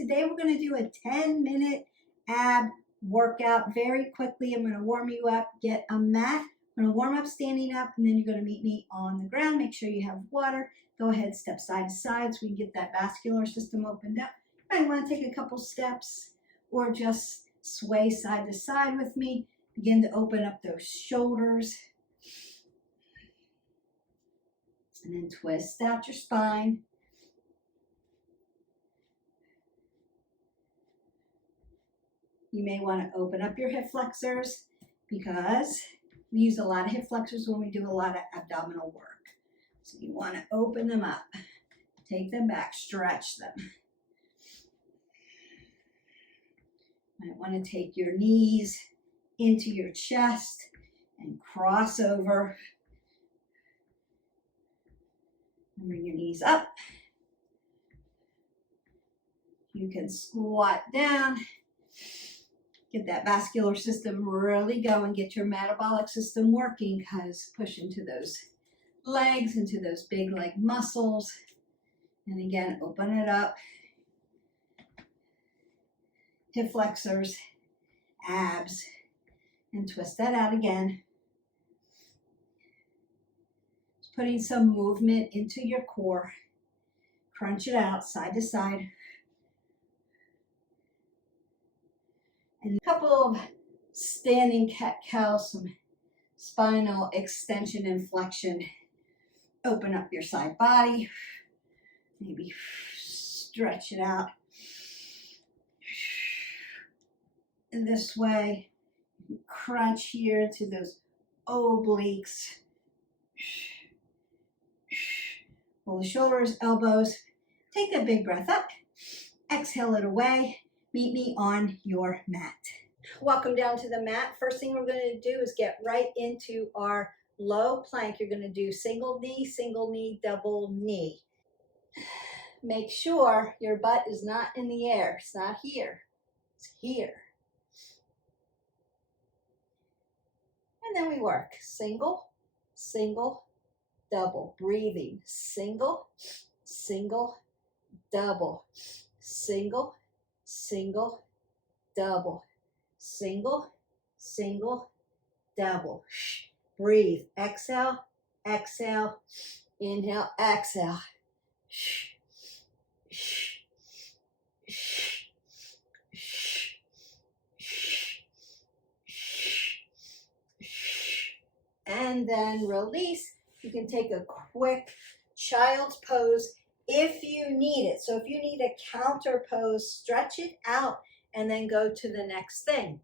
today we're going to do a 10-minute ab workout very quickly. I'm going to warm you up, get a mat. I'm going to warm up standing up, and then you're going to meet me on the ground. Make sure you have water. Go ahead, step side to side so we can get that vascular system opened up. You might want to take a couple steps or just sway side to side with me. Begin to open up those shoulders. And then twist out your spine. You may want to open up your hip flexors because we use a lot of hip flexors when we do a lot of abdominal work. So you want to open them up, take them back, stretch them. You might want to take your knees into your chest and cross over. And bring your knees up. You can squat down. Get that vascular system really going. Get your metabolic system working because push into those legs, into those big leg muscles. And again, open it up. Hip flexors, abs, and twist that out again. Just putting some movement into your core. Crunch it out side to side. And a couple of standing cat-cows, some spinal extension and flexion. Open up your side body. Maybe stretch it out. In this way, crunch here to those obliques. Pull the shoulders, elbows. Take a big breath up. Exhale it away. Meet me on your mat. Welcome down to the mat. First thing we're going to do is get right into our low plank. You're going to do single knee, double knee. Make sure your butt is not in the air. It's not here. It's here. And then we work single, single, double. Breathing. Single, single, double. Single, single, double. Single, single, double. Breathe. Exhale, exhale, inhale, exhale. And then release. You can take a quick child's pose if you need it. So if you need a counter pose, stretch it out and then go to the next thing.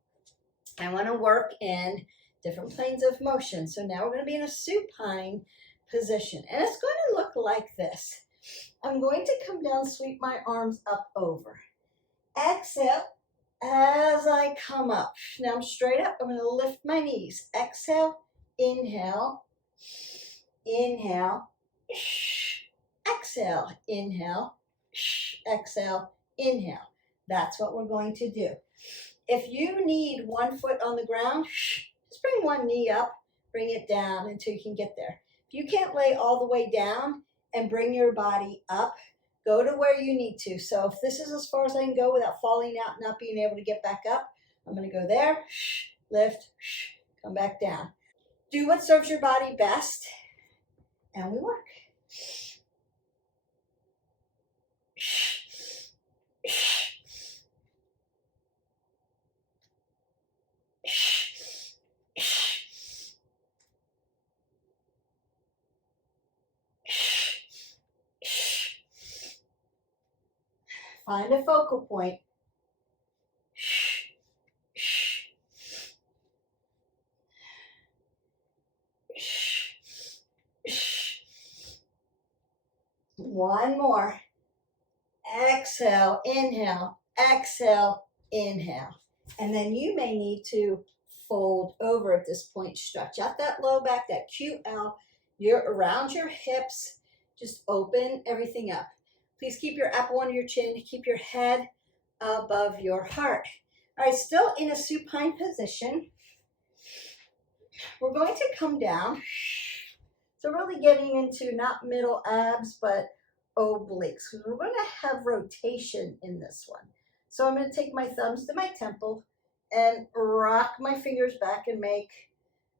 I want to work in different planes of motion. So now we're going to be in a supine position. And it's going to look like this. I'm going to come down, sweep my arms up over. Exhale as I come up. Now I'm straight up. I'm going to lift my knees. Exhale, inhale, inhale, exhale, inhale, exhale, inhale. That's what we're going to do. If you need one foot on the ground, just bring one knee up, bring it down until you can get there. If you can't lay all the way down and bring your body up, go to where you need to. So if this is as far as I can go without falling out, not being able to get back up, I'm going to go there, lift, come back down. Do what serves your body best, and we work. Find a focal point. One more. Exhale, inhale, exhale, inhale. And then you may need to fold over at this point. Stretch out that low back, that QL. You're around your hips. Just open everything up. Please keep your apple under your chin. Keep your head above your heart. All right, still in a supine position. We're going to come down. So really getting into not middle abs, but obliques. We're going to have rotation in this one. So I'm going to take my thumbs to my temple and rock my fingers back and make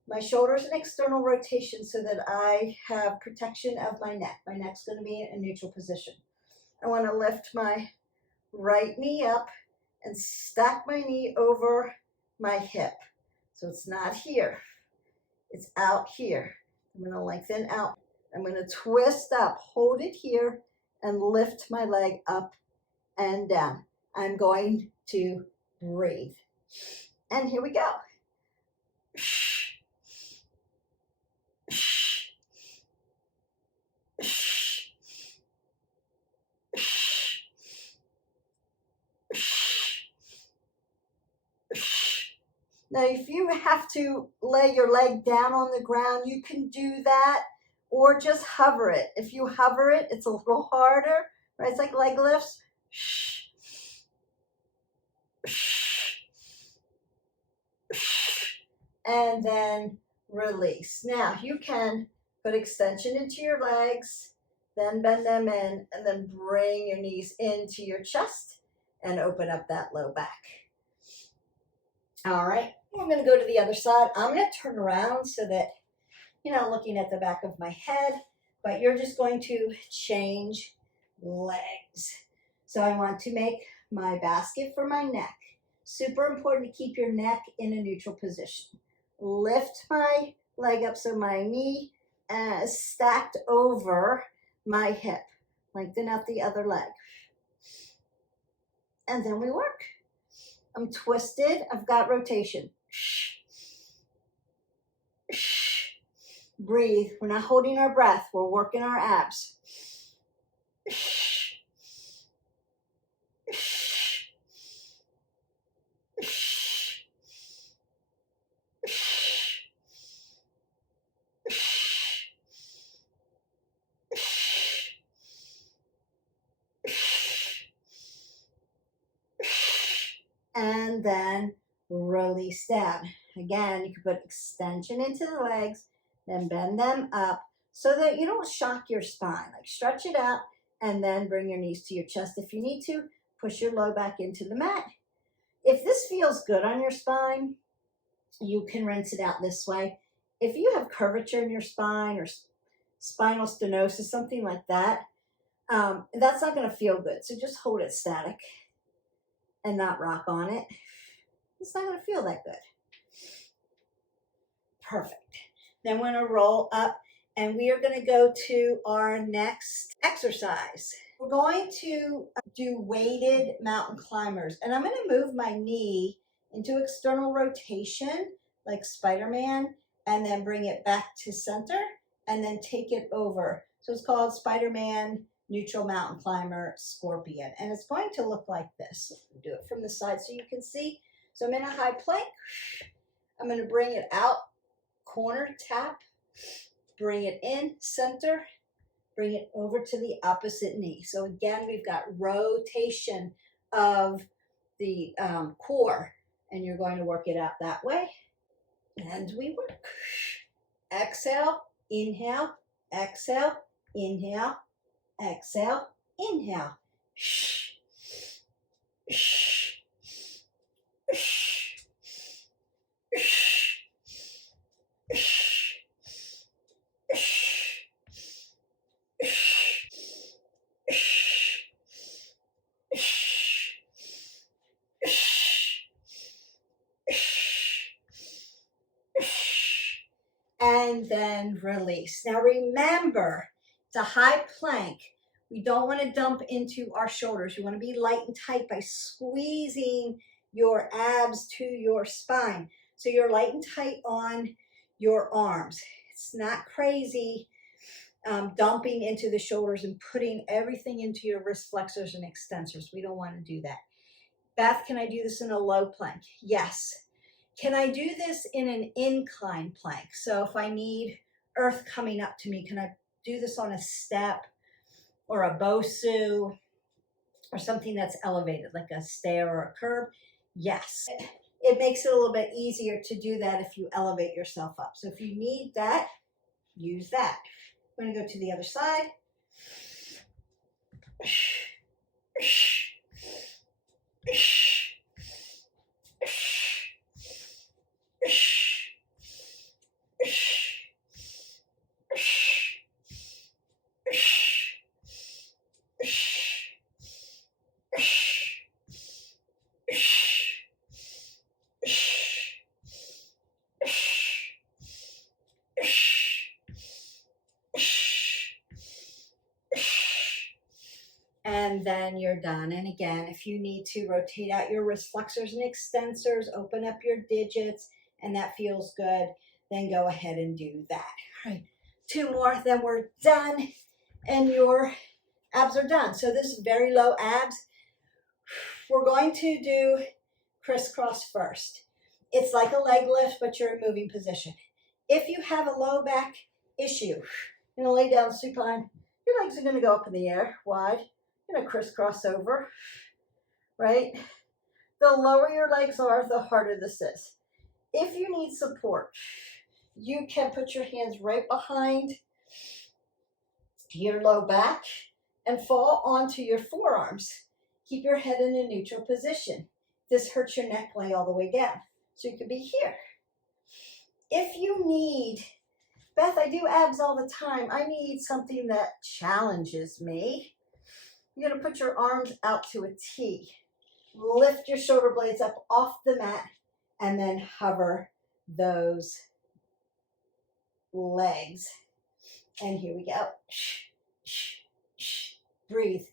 my shoulders an external rotation so that I have protection of my neck. My neck's going to be in a neutral position. I want to lift my right knee up and stack my knee over my hip. So it's not here, it's out here. I'm going to lengthen out. I'm going to twist up, hold it here, and lift my leg up and down. I'm going to breathe. And here we go. Now, if you have to lay your leg down on the ground, you can do that, or just hover it. If you hover it, it's a little harder, right? It's like leg lifts. And then release. Now, you can put extension into your legs, then bend them in, and then bring your knees into your chest and open up that low back. All right, I'm going to go to the other side. I'm going to turn around so that you're not looking at the back of my head, but you're just going to change legs. So I want to make my basket for my neck. Super important to keep your neck in a neutral position. Lift my leg up so my knee is stacked over my hip. Lengthen out the other leg. And then we work. I'm twisted. I've got rotation. Breathe. We're not holding our breath. We're working our abs. And then release down. Again, you can put extension into the legs, then bend them up so that you don't shock your spine. Like stretch it out and then bring your knees to your chest. If you need to, push your low back into the mat. If this feels good on your spine, you can rinse it out this way. If you have curvature in your spine or spinal stenosis, something like that, that's not going to feel good. So just hold it static and not rock on it. It's not going to feel that good. Perfect. Then we're going to roll up and we are going to go to our next exercise. We're going to do weighted mountain climbers, and I'm going to move my knee into external rotation like Spider-Man and then bring it back to center and then take it over. So it's called Spider-Man Neutral Mountain Climber Scorpion, and it's going to look like this. Do it from the side so you can see. So I'm in a high plank. I'm going to bring it out, corner tap, bring it in, center, bring it over to the opposite knee. So again, we've got rotation of the core, and you're going to work it out that way. And we work. Exhale, inhale, exhale, inhale, exhale, inhale. And then release. Now remember, it's a high plank. We don't want to dump into our shoulders. You want to be light and tight by squeezing your abs to your spine. So you're light and tight on your arms. It's not crazy dumping into the shoulders and putting everything into your wrist flexors and extensors. We don't want to do that. Beth, can I do this in a low plank? Yes. Can I do this in an incline plank? So if I need earth coming up to me, can I do this on a step or a bosu or something that's elevated, like a stair or a curb? Yes. It makes it a little bit easier to do that if you elevate yourself up. So if you need that, use that. I'm going to go to the other side. And then you're done. And again, if you need to rotate out your wrist flexors and extensors, open up your digits, and that feels good, then go ahead and do that. All right, 2 more, then we're done, and your abs are done. So this is very low abs. We're going to do crisscross first. It's like a leg lift, but you're in moving position. If you have a low back issue, you're gonna lay down supine. Your legs are gonna go up in the air, wide. You're gonna crisscross over, right? The lower your legs are, the harder this is. If you need support, you can put your hands right behind your low back and fall onto your forearms. Keep your head in a neutral position. This hurts your neck, lay all the way down. So you could be here. If you need, Beth, I do abs all the time. I need something that challenges me. You're gonna put your arms out to a T. Lift your shoulder blades up off the mat and then hover those legs. And here we go. Breathe.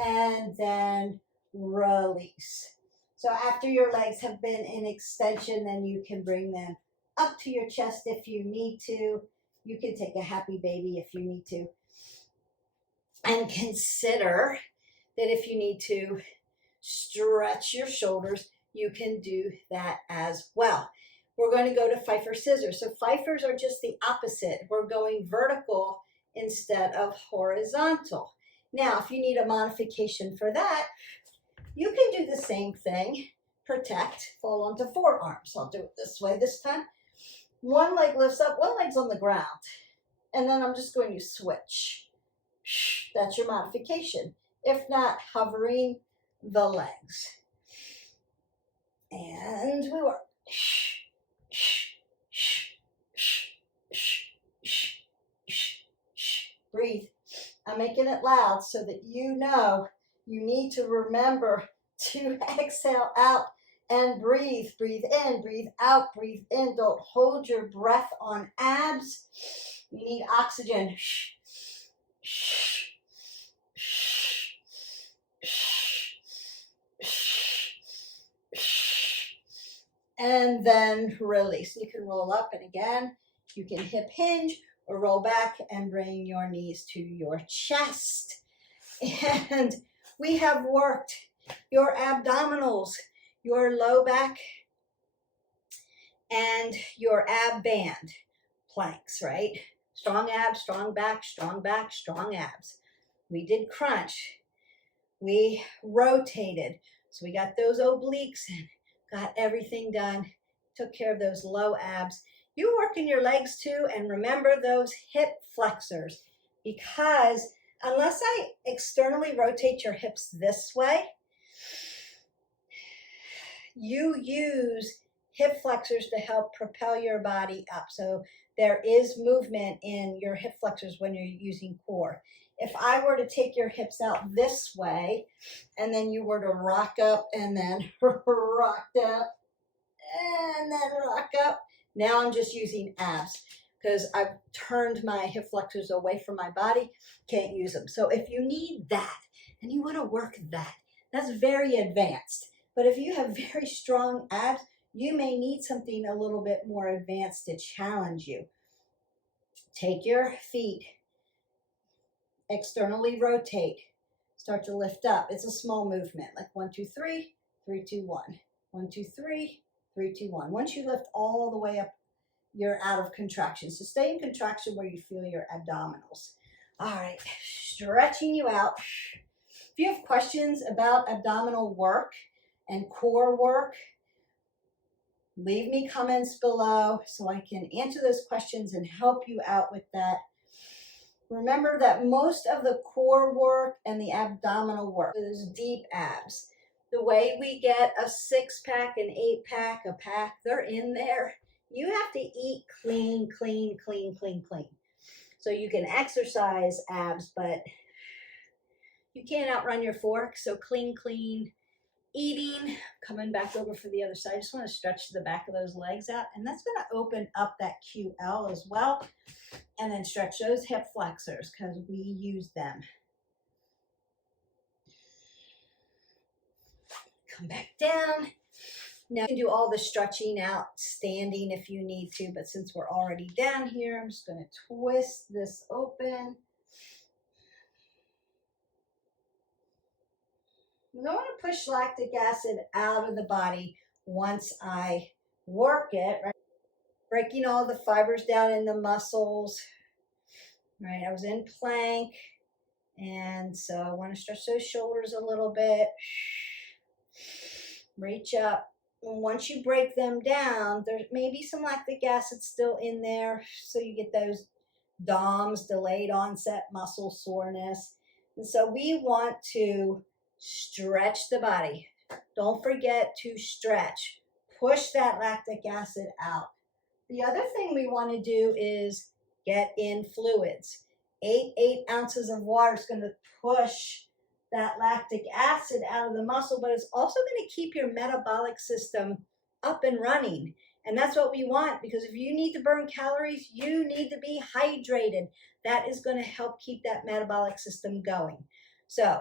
And then release. So after your legs have been in extension, then you can bring them up to your chest if you need to. You can take a happy baby if you need to. And consider that if you need to stretch your shoulders, you can do that as well. We're going to go to Phifer scissors. So Phiffers are just the opposite. We're going vertical instead of horizontal. Now, if you need a modification for that, you can do the same thing. Protect, fall onto forearms. I'll do it this way this time. One leg lifts up, one leg's on the ground. And then I'm just going to switch. That's your modification. If not, hovering the legs. And we work. Breathe. I'm making it loud so that you know you need to remember to exhale out and breathe. Breathe in, breathe out, breathe in. Don't hold your breath on abs. You need oxygen. And then release. You can roll up, and again, you can hip hinge or roll back and bring your knees to your chest. And we have worked your abdominals, your low back, and your ab band planks, right? Strong abs, strong back, strong back, strong abs. We did crunch. We rotated. So we got those obliques and got everything done. Took care of those low abs. You work in your legs too, and remember those hip flexors, because unless I externally rotate your hips this way, you use hip flexors to help propel your body up. So there is movement in your hip flexors when you're using core. If I were to take your hips out this way, and then you were to rock up and then rock down and then rock up, now I'm just using abs because I've turned my hip flexors away from my body, can't use them. So if you need that and you want to work that, that's very advanced. But if you have very strong abs, you may need something a little bit more advanced to challenge you. Take your feet, externally rotate, start to lift up. It's a small movement, like 1, 2, 3, 3, 2, 1. 1, 2, 3, 3, 2, 1. Once you lift all the way up, you're out of contraction. So stay in contraction where you feel your abdominals. All right, stretching you out. If you have questions about abdominal work and core work, leave me comments below so I can answer those questions and help you out with that. Remember that most of the core work and the abdominal work is deep abs. The way we get a 6-pack, an 8-pack, a pack, they're in there. You have to eat clean, clean, clean, clean, clean. So you can exercise abs, but you can't outrun your fork. So clean, clean eating. Coming back over for the other side. I just want to stretch the back of those legs out, and that's going to open up that QL as well. And then stretch those hip flexors because we use them. Come back down. Now you can do all the stretching out standing if you need to, but since we're already down here, I'm just going to twist this open. I don't want to push lactic acid out of the body once I work it, right? Breaking all the fibers down in the muscles, right? I was in plank, and so I want to stretch those shoulders a little bit. Reach up. And once you break them down, there may be some lactic acid still in there, so you get those DOMS, delayed onset muscle soreness. And so we want to stretch the body. Don't forget to stretch. Push that lactic acid out. The other thing we want to do is get in fluids. 8 ounces of water is going to push that lactic acid out of the muscle, but it's also going to keep your metabolic system up and running. And that's what we want, because if you need to burn calories, you need to be hydrated. That is going to help keep that metabolic system going. So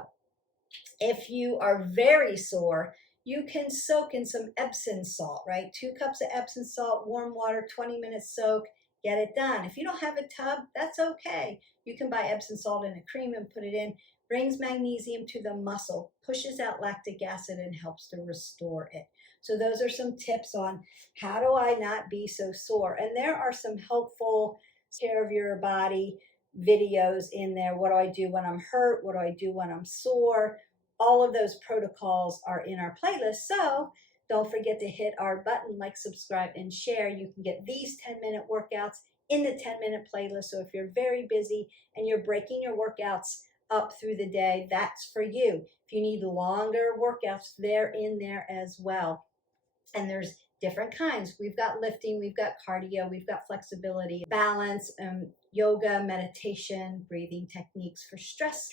if you are very sore, you can soak in some Epsom salt, right? 2 cups of Epsom salt, warm water, 20 minutes soak, get it done. If you don't have a tub, that's okay. You can buy Epsom salt in a cream and put it in. Brings magnesium to the muscle, pushes out lactic acid, and helps to restore it. So those are some tips on how do I not be so sore. And there are some helpful care of your body videos in there. What do I do when I'm hurt? What do I do when I'm sore? All of those protocols are in our playlist. So don't forget to hit our button, like, subscribe, and share. You can get these 10-minute workouts in the 10-minute playlist. So if you're very busy and you're breaking your workouts up through the day, that's for you. If you need longer workouts, they're in there as well. And there's different kinds. We've got lifting, we've got cardio, we've got flexibility, balance, yoga, meditation, breathing techniques for stress,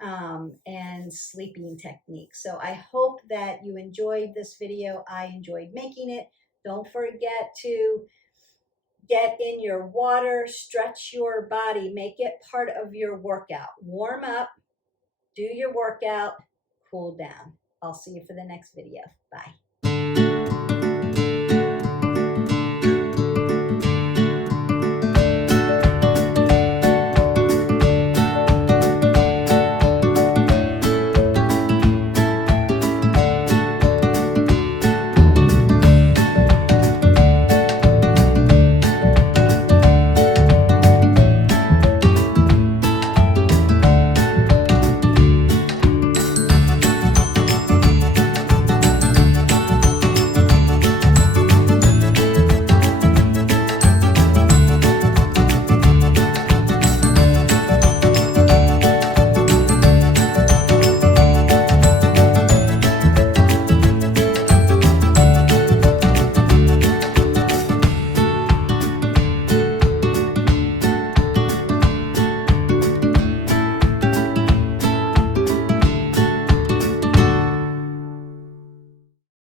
and sleeping techniques. So I hope that you enjoyed this video. I enjoyed making it. Don't forget to get in your water, stretch your body, make it part of your workout. Warm up, do your workout, cool down. I'll see you for the next video. Bye.